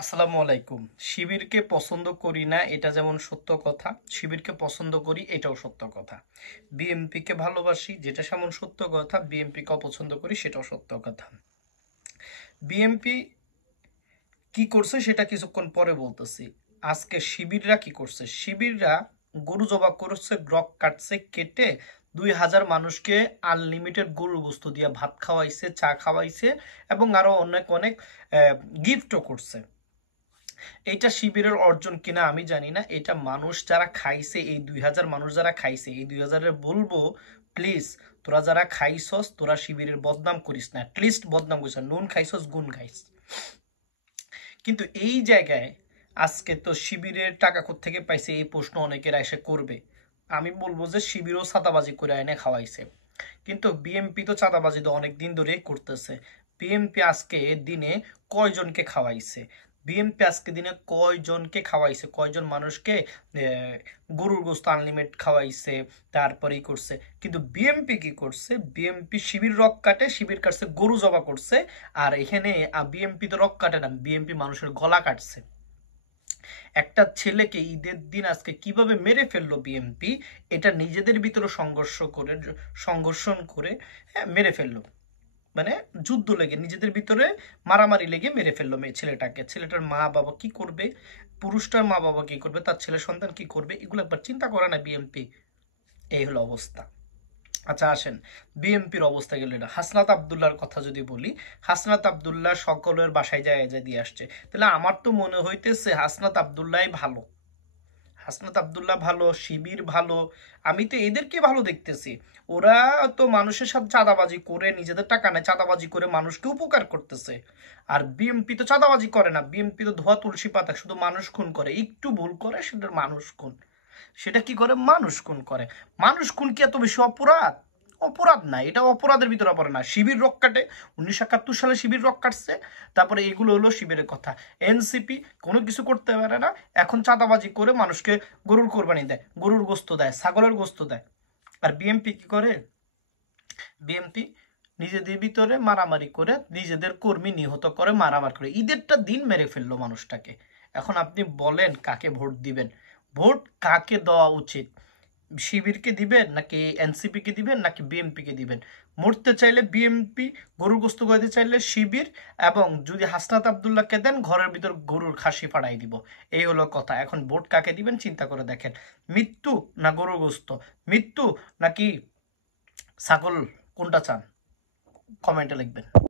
আসসালামু আলাইকুম। শিবিরকে পছন্দ করি না এটা যেমন সত্য কথা, শিবিরকে পছন্দ করি এটাও সত্য কথা। বিএমপিকে ভালোবাসি যেটা যেমন সত্য কথা, বিএমপিকে অপছন্দ করি সেটাও সত্য কথা। বিএমপি কি করছে সেটা কিছুক্ষণ পরে বলতেছি। আজকে শিবিররা কি করছে, শিবিররা গরু জবাই করছে, রক কাটছে, কেটে 2000 মানুষকে আনলিমিটেড গরুর গোস্ত দিয়ে ভাত খাওয়াইছে, চা খাওয়াইছে এবং আরো অনেক অনেক গিফটও করছে। এইটা শিবিরের অর্জন কিনা আমি জানি না, এটা মানুষ যারা খাইছে, এই 2000 মানুষ যারা খাইছে, এই 2000-এর বলবো প্লিজ তোরা যারা খাইছস তোরা শিবিরের বদনাম করিস না, অ্যাটলিস্ট বদনাম করিস না, নুন খাইছস গুণ খাইস। কিন্তু এই জায়গায় আজকে তো শিবিরের টাকা কোত্থেকে পাইছে এই প্রশ্ন অনেকের এসে করবে। আমি বলবো যে শিবিরও চাঁদাবাজি করে এনে খাওয়াইছে, কিন্তু বিএমপি তো চাঁদাবাজি তো অনেক দিন ধরেই করতেছে। বিএমপি আজকে দিনে কয়জনকে খাওয়াইছে, বিএমপি আজকে দিনে কয়জনকে খাওয়াইছে, কয়জন মানুষকে গরুর গোস্ত আনলিমিটেড খাওয়াইছে, তারপরেই করছে। কিন্তু বিএমপি কি করছে, বিএমপি শিবির রক কাটে, শিবির কাটছে গরু জবা করছে। আর এখানে বিএমপি তো রক কাটে না, বিএমপি মানুষের গলা কাটছে। একটা ছেলেকে ঈদের দিন আজকে কিভাবে মেরে ফেললো বিএমপি, এটা নিজেদের ভিতরে সংঘর্ষণ করে মেরে ফেললো। মানে যুদ্ধ লেগে নিজেদের ভিতরে মারামারি লেগে মেরে ফেললো মেয়ে ছেলেটাকে। ছেলেটার মা বাবা কি করবে, পুরুষটার মা বাবা কি করবে, তার ছেলে সন্তান কি করবে, এগুলো একবার চিন্তা করে না বিএমপি। এই হলো অবস্থা। আচ্ছা আসেন, বিএমপির অবস্থা গেল এটা। হাসনাত আবদুল্লাহর কথা যদি বলি, হাসনাত আবদুল্লাহ সকলের বাসায় যায় দিয়ে আসছে, তাহলে আমার তো মনে হইতেছে হাসনাত আবদুল্লাহ ভালো, হাসনাত আবদুল্লাহ ভালো, শিবির ভালো। আমি তো এদেরকে ভালো দেখতেছি। ওরা তো মানুষের সাথে চাঁদাবাজি করে, নিজেদের টাকা নেয়, চাঁদাবাজি করে মানুষকে উপকার করতেছে। আর বিএমপি তো চাঁদাবাজি করে না, বিএমপি তো ধোয়া তুলসী পাতা, শুধু মানুষ খুন করে, একটু ভুল করে সেটা মানুষ খুন। সেটা কি করে, মানুষ খুন করে। মানুষ খুন কি এত বেশি অপরাধ? অপরাধ না, এটা অপরাধের ভিতরে পড়ে না। শিবির রক কাটে, 1971 সালে শিবির রক কাটছে, তারপরে এগুলো হলো শিবিরের কথা। এনসিপি কোনো কিছু করতে পারে না, এখন চাঁদাবাজি করে মানুষকে গরুর কোরবানি দেয়, গরুর গোস্ত দেয়, ছাগলের গোস্ত দেয়। আর বিএমপি কি করে, বিএমপি নিজেদের ভিতরে মারামারি করে, নিজেদের কর্মী নিহত করে, মারামারি করে, ঈদেরটা দিন মেরে ফেললো মানুষটাকে। এখন আপনি বলেন কাকে ভোট দিবেন, ভোট কাকে দেওয়া উচিত? শিবিরকে দিবেন নাকি এনসিপি কে দিবেন নাকি বিএমপি কে দিবেন? মরতে চাইলে বিএমপি, গরুর গোস্ত খাইতে চাইলে শিবির, এবং যদি হাসনাত আবদুল্লাহকে দেন ঘরের ভিতর গরুর খাসি ফাড়াই দিব। এই হলো কথা। এখন ভোট কাকে দিবেন চিন্তা করে দেখেন। মৃত্যু না গরুর গোস্ত, মৃত্যু নাকি ছাগল, কোনটা চান? কমেন্টে লিখবেন।